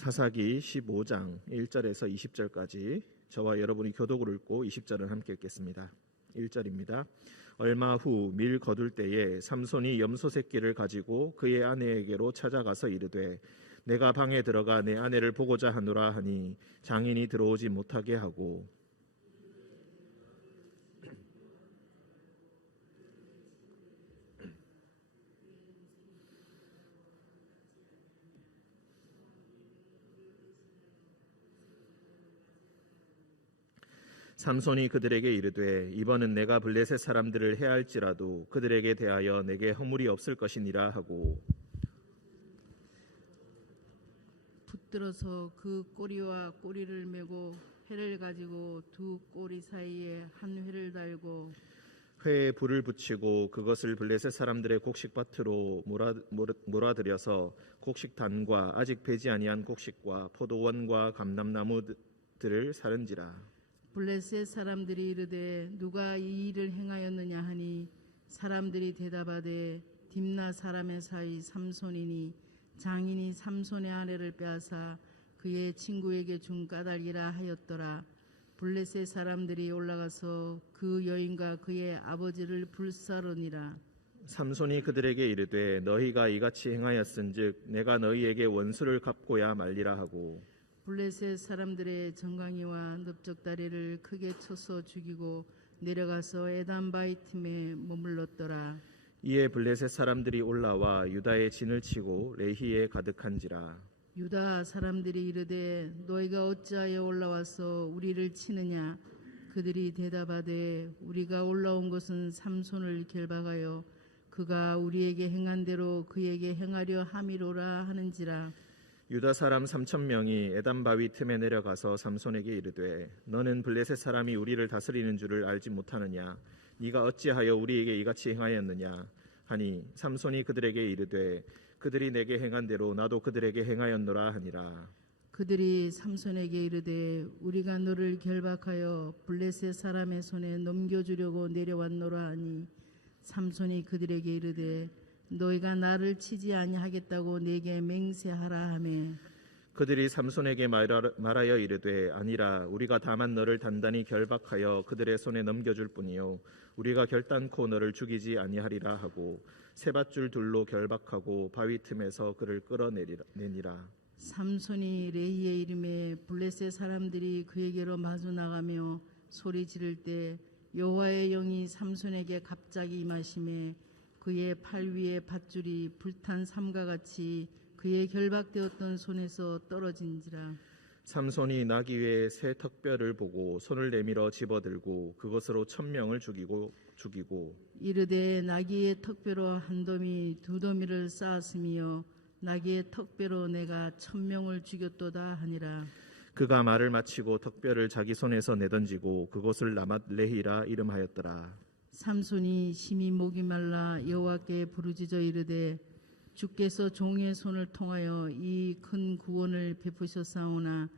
사사기 15장 1절에서 20절까지 저와 여러분이 교독을 읽고 20절을 함께 읽겠습니다. 1절입니다. 얼마 후 밀 거둘 때에 삼손이 염소 새끼를 가지고 그의 아내에게로 찾아가서 이르되 내가 방에 들어가 내 아내를 보고자 하노라 하니 장인이 들어오지 못하게 하고 삼손이 그들에게 이르되 이번은 내가 블레셋 사람들을 해할지라도 그들에게 대하여 내게 허물이 없을 것이니라 하고 붙들어서 그 꼬리와 꼬리를 메고 회를 가지고 두 꼬리 사이에 한 회를 달고 회에 불을 붙이고 그것을 블레셋 사람들의 곡식밭으로 몰아들여서 곡식단과 아직 배지 아니한 곡식과 포도원과 감람나무들을 사른지라. 블레셋 사람들이 이르되 누가 이 일을 행하였느냐 하니 사람들이 대답하되 딥나 사람의 사이 삼손이니 장인이 삼손의 아내를 빼앗아 그의 친구에게 준 까닭이라 하였더라. 블레셋 사람들이 올라가서 그 여인과 그의 아버지를 불사르니라. 삼손이 그들에게 이르되 너희가 이같이 행하였은즉 내가 너희에게 원수를 갚고야 말리라 하고 블레셋 사람들의 정강이와 넓적다리를 크게 쳐서 죽이고 내려가서 에담바위 틈에 머물렀더라. 이에 블레셋 사람들이 올라와 유다의 진을 치고 레히에 가득한지라. 유다 사람들이 이르되 너희가 어찌하여 올라와서 우리를 치느냐. 그들이 대답하되 우리가 올라온 것은 삼손을 결박하여 그가 우리에게 행한 대로 그에게 행하려 함이로라 하는지라. 유다 사람 3,000명이 에담바위 틈에 내려가서 삼손에게 이르되 너는 블레셋 사람이 우리를 다스리는 줄을 알지 못하느냐. 네가 어찌하여 우리에게 이같이 행하였느냐 하니 삼손이 그들에게 이르되 그들이 내게 행한 대로 나도 그들에게 행하였노라 하니라. 그들이 삼손에게 이르되 우리가 너를 결박하여 블레셋 사람의 손에 넘겨주려고 내려왔노라 하니 삼손이 그들에게 이르되 너희가 나를 치지 아니하겠다고 내게 맹세하라 하매 그들이 삼손에게 말하여 이르되 아니라 우리가 다만 너를 단단히 결박하여 그들의 손에 넘겨줄 뿐이요 우리가 결단코 너를 죽이지 아니하리라 하고 세밧줄 둘로 결박하고 바위 틈에서 그를 끌어내니라. 삼손이 레히의 이름에 블레셋 사람들이 그에게로 마주 나가며 소리 지를 때 여호와의 영이 삼손에게 갑자기 임하심에 그의 팔 위에 밧줄이 불탄 삼과 같이 그의 결박되었던 손에서 떨어진지라. 삼손이 나귀 위에 새 턱뼈를 보고 손을 내밀어 집어들고 그것으로 1,000명을 죽이고 이르되 나귀의 턱뼈로 한 더미 두 더미를 쌓았으며 나귀의 턱뼈로 내가 1,000명을 죽였도다 하니라. 그가 말을 마치고 턱뼈를 자기 손에서 내던지고 그곳을 라맛 레히라 이름하였더라. 삼손이 심히 목이 말라 여호와께 부르짖어 이르되 주께서 종의 손을 통하여 이 큰 구원을 베푸셨사오나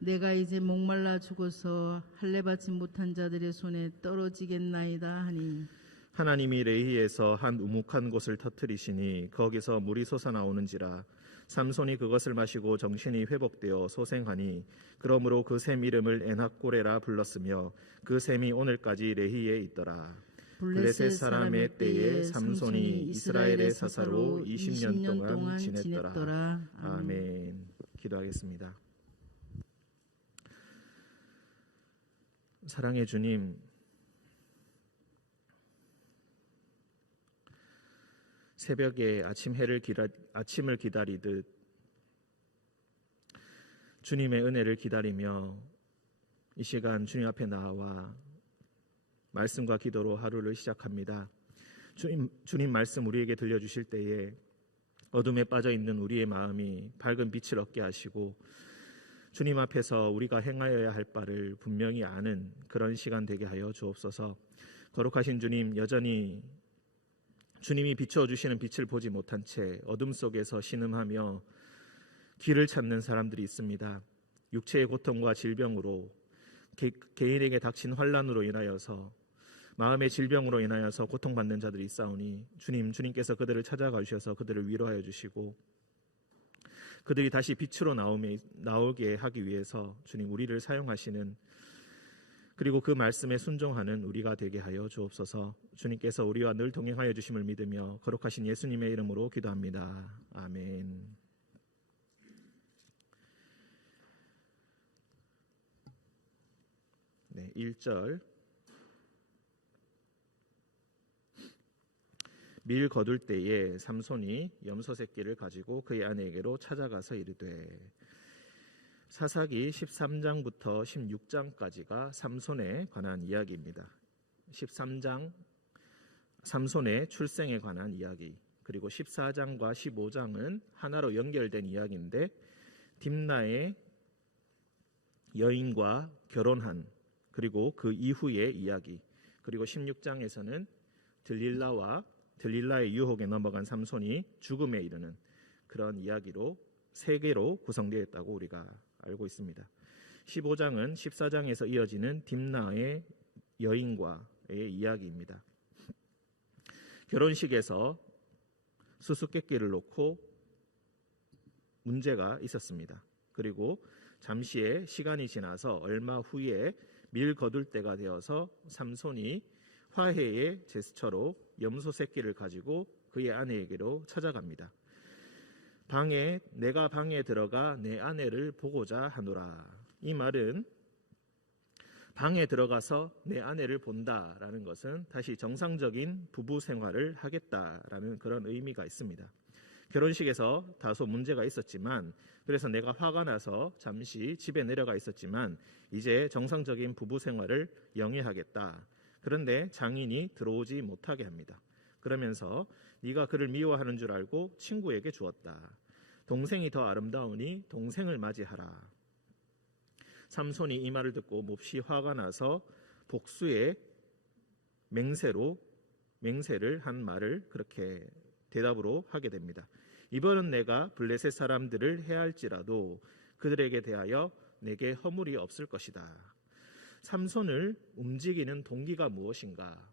내가 이제 목말라 죽어서 할례받지 못한 자들의 손에 떨어지겠나이다 하니 하나님이 레히에서 한 우묵한 곳을 터뜨리시니 거기서 물이 솟아나오는지라. 삼손이 그것을 마시고 정신이 회복되어 소생하니 그러므로 그 샘 이름을 엔학고레라 불렀으며 그 샘이 오늘까지 레히에 있더라. 블레셋 사람의 때에 삼손이 이스라엘의 사사로 20년 동안 지냈더라. 아멘. 기도하겠습니다. 사랑의 주님, 새벽에 아침을 기다리듯 주님의 은혜를 기다리며 이 시간 주님 앞에 나와 말씀과 기도로 하루를 시작합니다. 주님 말씀 우리에게 들려주실 때에 어둠에 빠져있는 우리의 마음이 밝은 빛을 얻게 하시고 주님 앞에서 우리가 행하여야 할 바를 분명히 아는 그런 시간 되게 하여 주옵소서. 거룩하신 주님, 여전히 주님이 비춰주시는 빛을 보지 못한 채 어둠 속에서 신음하며 길을 찾는 사람들이 있습니다. 육체의 고통과 질병으로 개인에게 닥친 환난으로 인하여서 마음의 질병으로 인하여서 고통받는 자들이 있사오니 주님께서 그들을 찾아가 주셔서 그들을 위로하여 주시고 그들이 다시 빛으로 나오게 하기 위해서 주님 우리를 사용하시는, 그리고 그 말씀에 순종하는 우리가 되게 하여 주옵소서. 주님께서 우리와 늘 동행하여 주심을 믿으며 거룩하신 예수님의 이름으로 기도합니다. 아멘. 네, 1절. 밀 거둘 때에 삼손이 염소 새끼를 가지고 그의 아내에게로 찾아가서 이르되. 사사기 13장부터 16장까지가 삼손에 관한 이야기입니다. 13장 삼손의 출생에 관한 이야기, 그리고 14장과 15장은 하나로 연결된 이야기인데 딥나의 여인과 결혼한, 그리고 그 이후의 이야기, 그리고 16장에서는 들릴라의 유혹에 넘어간 삼손이 죽음에 이르는 그런 이야기로 세 개로 구성되어 있다고 우리가 알고 있습니다. 15장은 14장에서 이어지는 딥나의 여인과의 이야기입니다. 결혼식에서 수수께끼를 놓고 문제가 있었습니다. 그리고 잠시의 시간이 지나서 얼마 후에 밀 거둘 때가 되어서 삼손이 화해의 제스처로 염소 새끼를 가지고 그의 아내에게로 찾아갑니다. 내가 방에 들어가 내 아내를 보고자 하노라. 이 말은 방에 들어가서 내 아내를 본다라는 것은 다시 정상적인 부부 생활을 하겠다라는 그런 의미가 있습니다. 결혼식에서 다소 문제가 있었지만, 그래서 내가 화가 나서 잠시 집에 내려가 있었지만 이제 정상적인 부부 생활을 영위하겠다. 그런데 장인이 들어오지 못하게 합니다. 그러면서 네가 그를 미워하는 줄 알고 친구에게 주었다. 동생이 더 아름다우니 동생을 맞이하라. 삼손이 이 말을 듣고 몹시 화가 나서 복수의 맹세를 한 말을 그렇게 대답으로 하게 됩니다. 이번은 내가 블레셋 사람들을 해할지라도 그들에게 대하여 내게 허물이 없을 것이다. 삼손을 움직이는 동기가 무엇인가?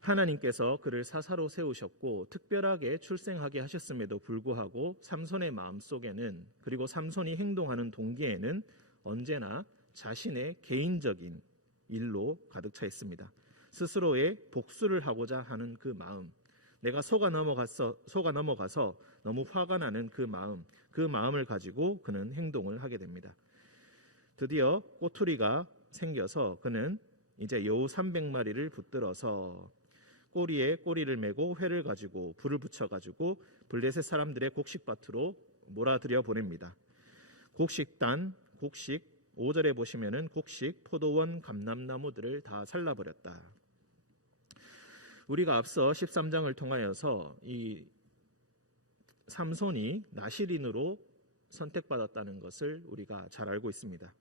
하나님께서 그를 사사로 세우셨고 특별하게 출생하게 하셨음에도 불구하고 삼손의 마음속에는, 그리고 삼손이 행동하는 동기에는 언제나 자신의 개인적인 일로 가득 차 있습니다. 스스로의 복수를 하고자 하는 그 마음, 내가 속아 넘어가서 너무 화가 나는 그 마음을 가지고 그는 행동을 하게 됩니다. 드디어 꼬투리가 생겨서 그는 이제 여우 300마리를 붙들어서 꼬리에 꼬리를 메고 회를 가지고 불을 붙여가지고 블레셋 사람들의 곡식밭으로 몰아들여 보냅니다. 곡식, 5절에 보시면은 곡식, 포도원, 감람나무들을 다 잘라버렸다. 우리가 앞서 13장을 통하여서 이 삼손이 나시린으로 선택받았다는 것을 우리가 잘 알고 있습니다.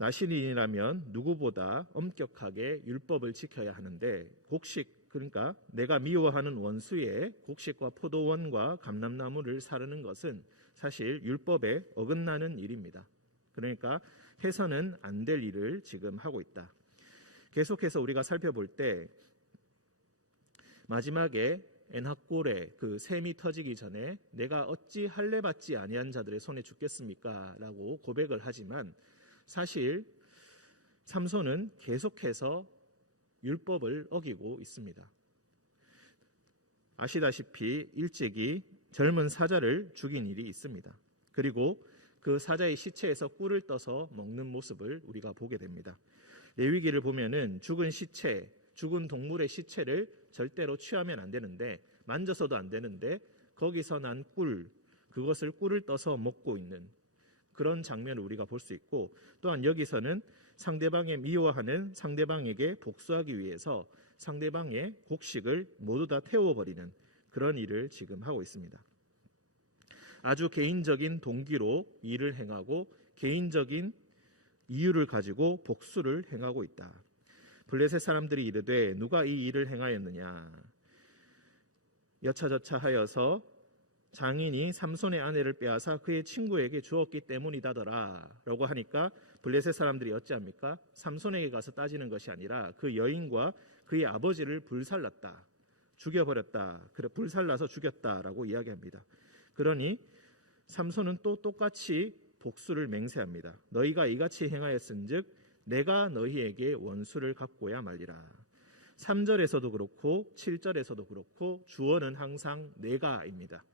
나시린이라면 누구보다 엄격하게 율법을 지켜야 하는데 곡식, 그러니까 내가 미워하는 원수의 곡식과 포도원과 감람나무를 사르는 것은 사실 율법에 어긋나는 일입니다. 그러니까 해서는 안 될 일을 지금 하고 있다. 계속해서 우리가 살펴볼 때 마지막에 엔학골에 그 샘이 터지기 전에 내가 어찌 할례 받지 아니한 자들의 손에 죽겠습니까? 라고 고백을 하지만 사실 삼손은 계속해서 율법을 어기고 있습니다. 아시다시피 일찍이 젊은 사자를 죽인 일이 있습니다. 그리고 그 사자의 시체에서 꿀을 떠서 먹는 모습을 우리가 보게 됩니다. 레위기를 보면은 죽은 동물의 시체를 절대로 취하면 안 되는데, 만져서도 안 되는데 거기서 난 그것을 꿀을 떠서 먹고 있는 그런 장면을 우리가 볼 수 있고, 또한 여기서는 상대방의 미워하는 상대방에게 복수하기 위해서 상대방의 곡식을 모두 다 태워버리는 그런 일을 지금 하고 있습니다. 아주 개인적인 동기로 일을 행하고 개인적인 이유를 가지고 복수를 행하고 있다. 블레셋 사람들이 이르되 누가 이 일을 행하였느냐? 여차저차 하여서 장인이 삼손의 아내를 빼앗아 그의 친구에게 주었기 때문이다더라 라고 하니까 블레셋 사람들이 어찌합니까? 삼손에게 가서 따지는 것이 아니라 그 여인과 그의 아버지를 불살랐다. 죽여버렸다. 그래 불살라서 죽였다라고 이야기합니다. 그러니 삼손은 또 똑같이 복수를 맹세합니다. 너희가 이같이 행하였은즉 내가 너희에게 원수를 갚고야 말리라. 3절에서도 그렇고 7절에서도 그렇고 주어는 항상 내가입니다.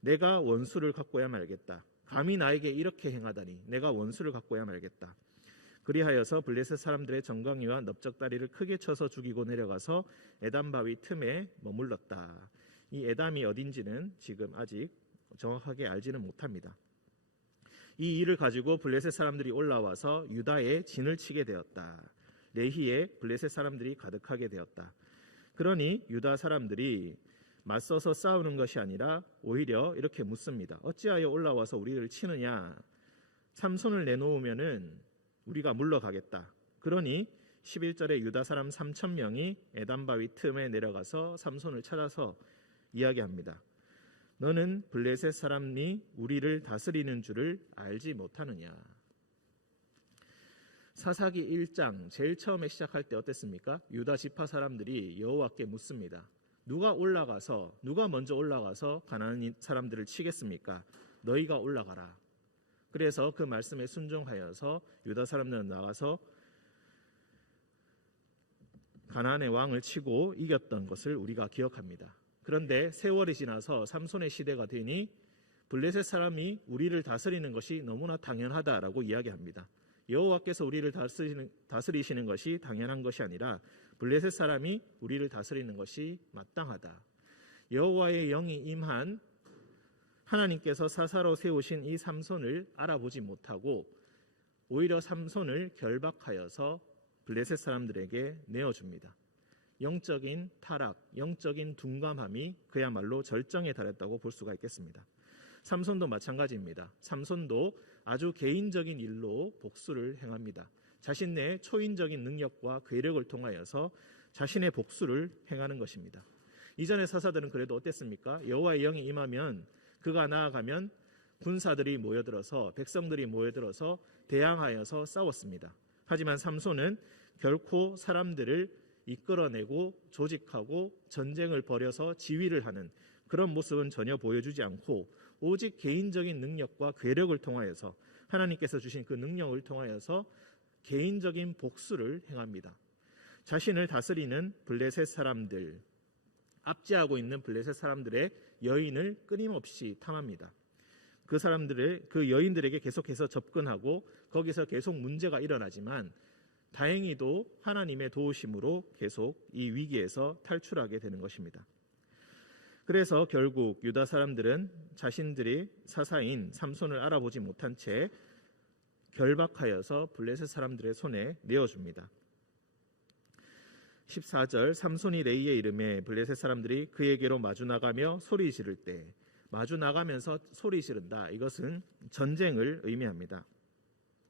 내가 원수를 갚고야 말겠다. 감히 나에게 이렇게 행하다니 내가 원수를 갚고야 말겠다. 그리하여서 블레셋 사람들의 정강이와 넓적다리를 크게 쳐서 죽이고 내려가서 에담 바위 틈에 머물렀다. 이 에담이 어딘지는 지금 아직 정확하게 알지는 못합니다. 이 일을 가지고 블레셋 사람들이 올라와서 유다에 진을 치게 되었다. 레히에 블레셋 사람들이 가득하게 되었다. 그러니 유다 사람들이 맞서서 싸우는 것이 아니라 오히려 이렇게 묻습니다. 어찌하여 올라와서 우리를 치느냐? 삼손을 내놓으면은 우리가 물러가겠다. 그러니 11절에 유다 사람 3,000명이 에담 바위 틈에 내려가서 삼손을 찾아서 이야기합니다. 너는 블레셋 사람이 우리를 다스리는 줄을 알지 못하느냐? 사사기 1장 제일 처음에 시작할 때 어땠습니까? 유다 지파 사람들이 여호와께 묻습니다. 누가 먼저 올라가서 가나안 사람들을 치겠습니까? 너희가 올라가라. 그래서 그 말씀에 순종하여서 유다 사람들은 나가서 가나안의 왕을 치고 이겼던 것을 우리가 기억합니다. 그런데 세월이 지나서 삼손의 시대가 되니 블레셋 사람이 우리를 다스리는 것이 너무나 당연하다라고 이야기합니다. 여호와께서 우리를 다스리시는 것이 당연한 것이 아니라 블레셋 사람이 우리를 다스리는 것이 마땅하다. 여호와의 영이 임한 하나님께서 사사로 세우신 이 삼손을 알아보지 못하고 오히려 삼손을 결박하여서 블레셋 사람들에게 내어줍니다. 영적인 타락, 영적인 둔감함이 그야말로 절정에 달했다고 볼 수가 있겠습니다. 삼손도 마찬가지입니다. 삼손도 아주 개인적인 일로 복수를 행합니다. 자신의 초인적인 능력과 괴력을 통하여서 자신의 복수를 행하는 것입니다. 이전의 사사들은 그래도 어땠습니까? 여호와의 영이 임하면 그가 나아가면 군사들이 모여들어서 백성들이 모여들어서 대항하여서 싸웠습니다. 하지만 삼손은 결코 사람들을 이끌어내고 조직하고 전쟁을 벌여서 지휘를 하는 그런 모습은 전혀 보여주지 않고 오직 개인적인 능력과 괴력을 통하여서 하나님께서 주신 그 능력을 통하여서 개인적인 복수를 행합니다. 자신을 다스리는 블레셋 사람들, 압제하고 있는 블레셋 사람들의 여인을 끊임없이 탐합니다. 그 여인들에게 계속해서 접근하고 거기서 계속 문제가 일어나지만 다행히도 하나님의 도우심으로 계속 이 위기에서 탈출하게 되는 것입니다. 그래서 결국 유다 사람들은 자신들이 사사인 삼손을 알아보지 못한 채 결박하여서 블레셋 사람들의 손에 내어줍니다. 14절 삼손이 레이에 이르매 블레셋 사람들이 그에게로 마주 나가며 소리 지를 때, 마주 나가면서 소리 지른다. 이것은 전쟁을 의미합니다.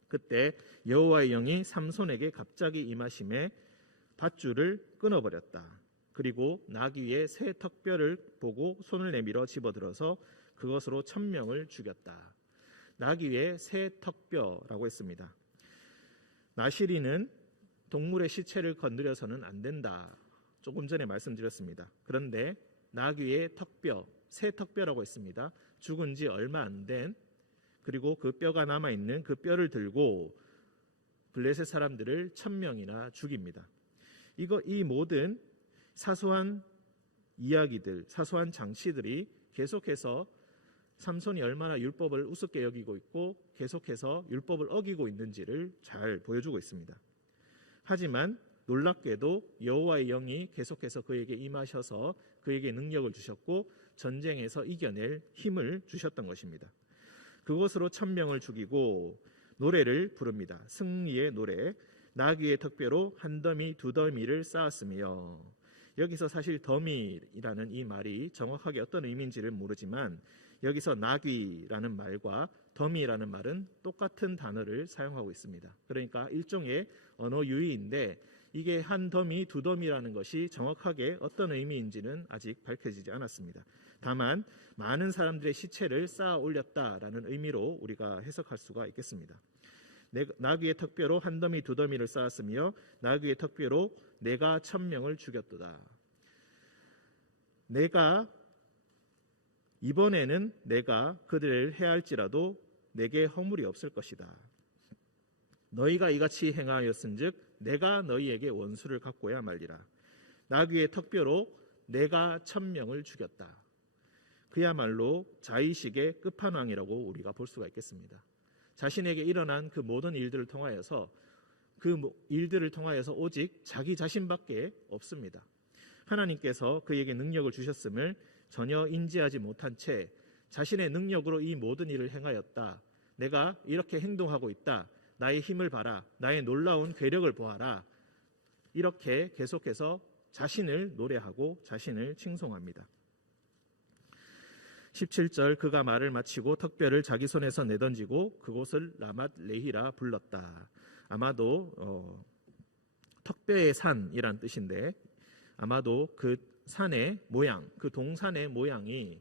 그때 여호와의 영이 삼손에게 갑자기 임하심에 밧줄을 끊어버렸다. 그리고 나귀의 새 턱뼈를 보고 손을 내밀어 집어들어서 그것으로 1,000명을 죽였다. 나귀의 새 턱뼈라고 했습니다. 나시리는 동물의 시체를 건드려서는 안 된다. 조금 전에 말씀드렸습니다. 그런데 나귀의 턱뼈, 새 턱뼈라고 했습니다. 죽은 지 얼마 안 된 그리고 그 뼈가 남아있는 그 뼈를 들고 블레셋 사람들을 1,000명이나 죽입니다. 이 모든 사소한 이야기들, 사소한 장치들이 계속해서 삼손이 얼마나 율법을 우습게 여기고 있고 계속해서 율법을 어기고 있는지를 잘 보여주고 있습니다. 하지만 놀랍게도 여호와의 영이 계속해서 그에게 임하셔서 그에게 능력을 주셨고 전쟁에서 이겨낼 힘을 주셨던 것입니다. 그것으로 1,000명을 죽이고 노래를 부릅니다. 승리의 노래. 나귀의 턱뼈로 한 더미 두 더미를 쌓았으며, 여기서 사실 더미라는 이 말이 정확하게 어떤 의미인지를 모르지만 여기서 나귀라는 말과 더미라는 말은 똑같은 단어를 사용하고 있습니다. 그러니까 일종의 언어 유희인데 이게 한 더미 두 더미라는 것이 정확하게 어떤 의미인지는 아직 밝혀지지 않았습니다. 다만 많은 사람들의 시체를 쌓아 올렸다라는 의미로 우리가 해석할 수가 있겠습니다. 나귀의 턱뼈로 한 더미 두 더미를 쌓았으며 나귀의 턱뼈로 내가 1,000명을 죽였도다. 내가 이번에는 내가 그들을 해할지라도 내게 허물이 없을 것이다. 너희가 이같이 행하였은즉 내가 너희에게 원수를 갚고야 말리라. 나귀의 턱뼈로 내가 1000명을 죽였다. 그야말로 자의식의 끝판왕이라고 우리가 볼 수가 있겠습니다. 자신에게 일어난 그 모든 일들을 통하여서 오직 자기 자신밖에 없습니다. 하나님께서 그에게 능력을 주셨음을 전혀 인지하지 못한 채 자신의 능력으로 이 모든 일을 행하였다. 내가 이렇게 행동하고 있다. 나의 힘을 봐라. 나의 놀라운 괴력을 보아라. 이렇게 계속해서 자신을 노래하고 자신을 칭송합니다. 17절 그가 말을 마치고 턱뼈를 자기 손에서 내던지고 그곳을 라맛 레히라 불렀다. 아마도 턱뼈의 산이란 뜻인데 아마도 그 산의 모양, 그 동산의 모양이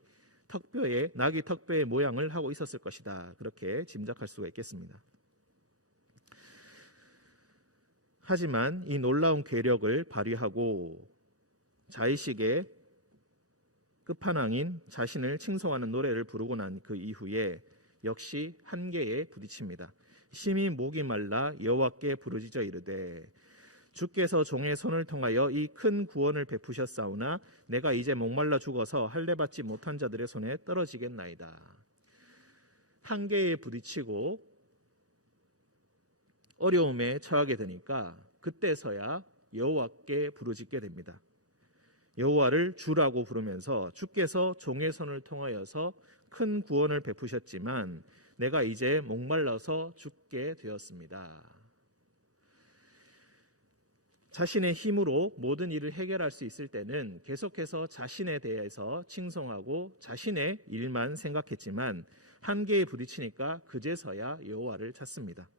나귀 턱뼈의 모양을 하고 있었을 것이다. 그렇게 짐작할 수가 있겠습니다. 하지만 이 놀라운 괴력을 발휘하고 자의식의 끝판왕인 자신을 칭송하는 노래를 부르고 난 그 이후에 역시 한계에 부딪힙니다. 심히 목이 말라 여호와께 부르짖어 이르되 주께서 종의 손을 통하여 이 큰 구원을 베푸셨사오나 내가 이제 목말라 죽어서 할례받지 못한 자들의 손에 떨어지겠나이다. 한계에 부딪히고 어려움에 처하게 되니까 그때서야 여호와께 부르짖게 됩니다. 여호와를 주라고 부르면서 주께서 종의 손을 통하여서 큰 구원을 베푸셨지만 내가 이제 목말라서 죽게 되었습니다. 자신의 힘으로 모든 일을 해결할 수 있을 때는 계속해서 자신에 대해서 칭송하고 자신의 일만 생각했지만 한계에 부딪히니까 그제서야 여호와를 찾습니다.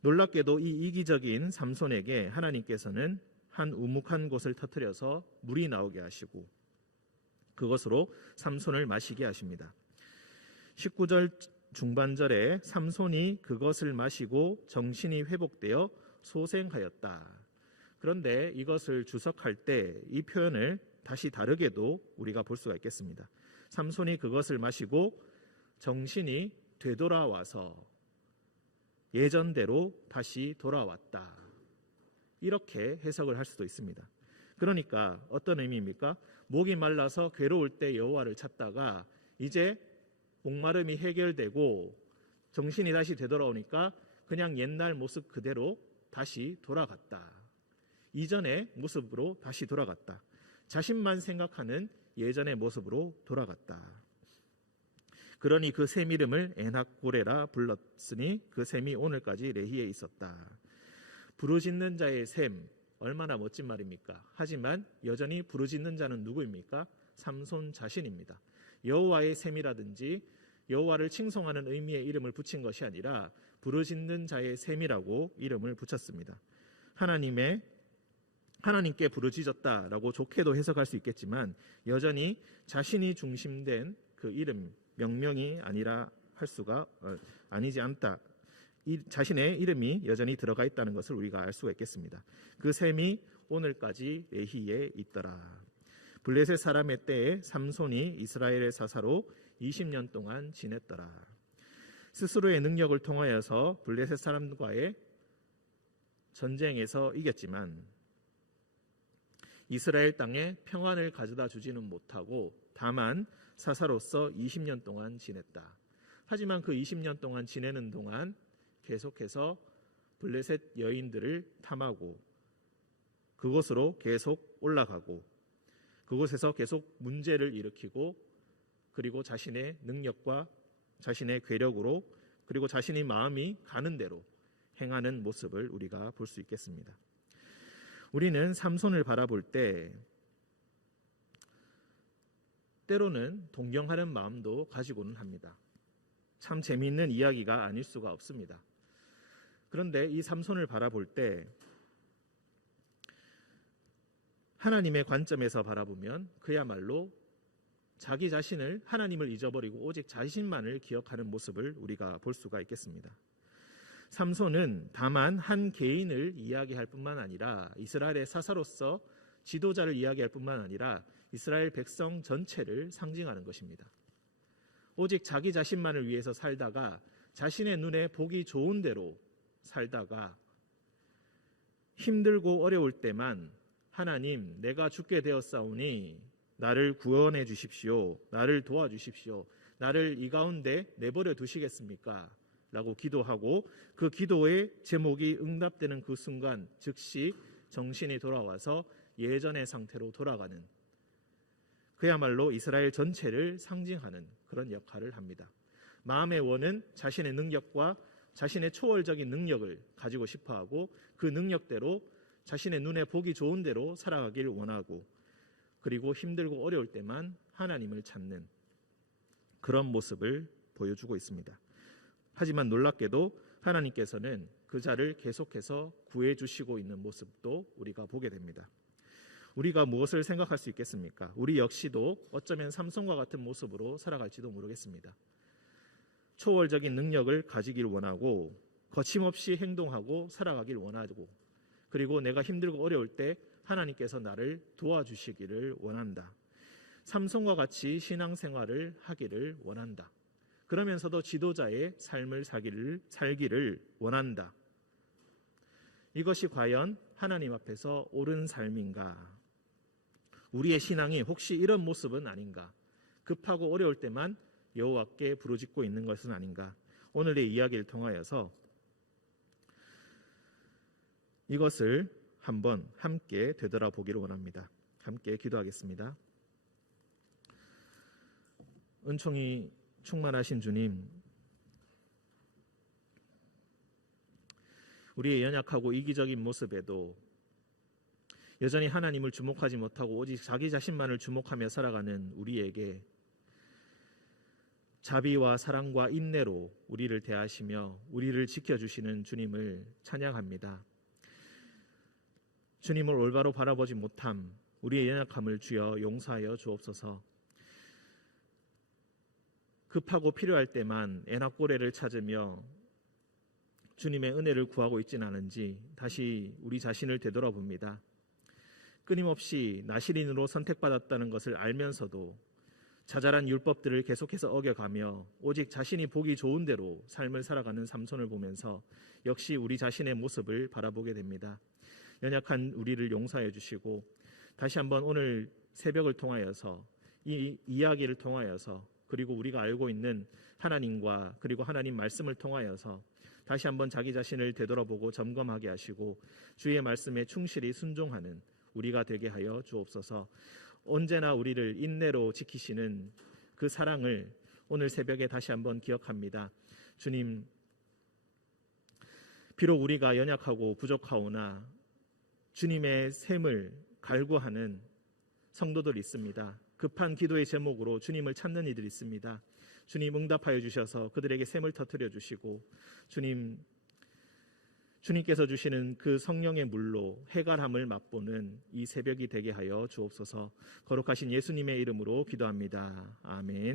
놀랍게도 이 이기적인 삼손에게 하나님께서는 한 우묵한 곳을 터뜨려서 물이 나오게 하시고 그것으로 삼손을 마시게 하십니다. 19절 중반절에 삼손이 그것을 마시고 정신이 회복되어 소생하였다. 그런데 이것을 주석할 때 이 표현을 다시 다르게도 우리가 볼 수가 있겠습니다. 삼손이 그것을 마시고 정신이 되돌아와서 예전대로 다시 돌아왔다. 이렇게 해석을 할 수도 있습니다. 그러니까 어떤 의미입니까? 목이 말라서 괴로울 때 여호와를 찾다가 이제 목마름이 해결되고 정신이 다시 되돌아오니까 그냥 옛날 모습 그대로 다시 돌아갔다. 이전의 모습으로 다시 돌아갔다. 자신만 생각하는 예전의 모습으로 돌아갔다. 그러니 그 샘 이름을 에낙고레라 불렀으니 그 샘이 오늘까지 레히에 있었다. 부르짖는 자의 샘, 얼마나 멋진 말입니까? 하지만 여전히 부르짖는 자는 누구입니까? 삼손 자신입니다. 여호와의 샘이라든지 여호와를 칭송하는 의미의 이름을 붙인 것이 아니라 부르짖는 자의 샘이라고 이름을 붙였습니다. 하나님께 부르짖었다라고 좋게도 해석할 수 있겠지만 여전히 자신이 중심된 그 이름, 명명이 아니지 않다. 자신의 이름이 여전히 들어가 있다는 것을 우리가 알 수가 있겠습니다. 그 셈이 오늘까지 레히에 있더라. 블레셋 사람의 때에 삼손이 이스라엘의 사사로 20년 동안 지냈더라. 스스로의 능력을 통하여서 블레셋 사람과의 전쟁에서 이겼지만 이스라엘 땅에 평안을 가져다 주지는 못하고 다만 사사로서 20년 동안 지냈다. 하지만 그 20년 동안 지내는 동안 계속해서 블레셋 여인들을 탐하고 그곳으로 계속 올라가고 그곳에서 계속 문제를 일으키고 그리고 자신의 능력과 자신의 괴력으로 그리고 자신의 마음이 가는 대로 행하는 모습을 우리가 볼 수 있겠습니다. 우리는 삼손을 바라볼 때 때로는 동경하는 마음도 가지고는 합니다. 참 재미있는 이야기가 아닐 수가 없습니다. 그런데 이 삼손을 바라볼 때 하나님의 관점에서 바라보면 그야말로 자기 자신을 하나님을 잊어버리고 오직 자신만을 기억하는 모습을 우리가 볼 수가 있겠습니다. 삼손은 다만 한 개인을 이야기할 뿐만 아니라 이스라엘의 사사로서 지도자를 이야기할 뿐만 아니라 이스라엘 백성 전체를 상징하는 것입니다. 오직 자기 자신만을 위해서 살다가 자신의 눈에 보기 좋은 대로 살다가 힘들고 어려울 때만 하나님, 내가 죽게 되었사오니 나를 구원해 주십시오. 나를 도와주십시오. 나를 이 가운데 내버려 두시겠습니까? 라고 기도하고 그 기도의 제목이 응답되는 그 순간 즉시 정신이 돌아와서 예전의 상태로 돌아가는, 그야말로 이스라엘 전체를 상징하는 그런 역할을 합니다. 마음의 원은 자신의 능력과 자신의 초월적인 능력을 가지고 싶어하고 그 능력대로 자신의 눈에 보기 좋은 대로 살아가길 원하고, 그리고 힘들고 어려울 때만 하나님을 찾는 그런 모습을 보여주고 있습니다. 하지만 놀랍게도 하나님께서는 그 자를 계속해서 구해주시고 있는 모습도 우리가 보게 됩니다. 우리가 무엇을 생각할 수 있겠습니까? 우리 역시도 어쩌면 삼손과 같은 모습으로 살아갈지도 모르겠습니다. 초월적인 능력을 가지길 원하고 거침없이 행동하고 살아가길 원하고, 그리고 내가 힘들고 어려울 때 하나님께서 나를 도와주시기를 원한다. 삼손과 같이 신앙생활을 하기를 원한다. 그러면서도 지도자의 삶을 살기를 원한다. 이것이 과연 하나님 앞에서 옳은 삶인가? 우리의 신앙이 혹시 이런 모습은 아닌가? 급하고 어려울 때만 여호와께 부르짖고 있는 것은 아닌가? 오늘의 이야기를 통하여서 이것을 한번 함께 되돌아보기를 원합니다. 함께 기도하겠습니다. 은총이 충만하신 주님, 우리의 연약하고 이기적인 모습에도 여전히 하나님을 주목하지 못하고 오직 자기 자신만을 주목하며 살아가는 우리에게 자비와 사랑과 인내로 우리를 대하시며 우리를 지켜주시는 주님을 찬양합니다. 주님을 올바로 바라보지 못함, 우리의 연약함을 주여 용서하여 주옵소서. 급하고 필요할 때만 애낙고레를 찾으며 주님의 은혜를 구하고 있지는 않은지 다시 우리 자신을 되돌아봅니다. 끊임없이 나시린으로 선택받았다는 것을 알면서도 자잘한 율법들을 계속해서 어겨가며 오직 자신이 보기 좋은 대로 삶을 살아가는 삼손을 보면서 역시 우리 자신의 모습을 바라보게 됩니다. 연약한 우리를 용서해 주시고 다시 한번 오늘 새벽을 통하여서 이 이야기를 통하여서 그리고 우리가 알고 있는 하나님과 그리고 하나님 말씀을 통하여서 다시 한번 자기 자신을 되돌아보고 점검하게 하시고 주의 말씀에 충실히 순종하는 우리가 되게 하여 주옵소서. 언제나 우리를 인내로 지키시는 그 사랑을 오늘 새벽에 다시 한번 기억합니다. 주님, 비록 우리가 연약하고 부족하오나 주님의 샘을 갈구하는 성도들이 있습니다. 급한 기도의 제목으로 주님을 찾는 이들이 있습니다. 주님 응답하여 주셔서 그들에게 샘을 터뜨려 주시고 주님께서 주시는 그 성령의 물로 해갈함을 맛보는 이 새벽이 되게 하여 주옵소서. 거룩하신 예수님의 이름으로 기도합니다. 아멘.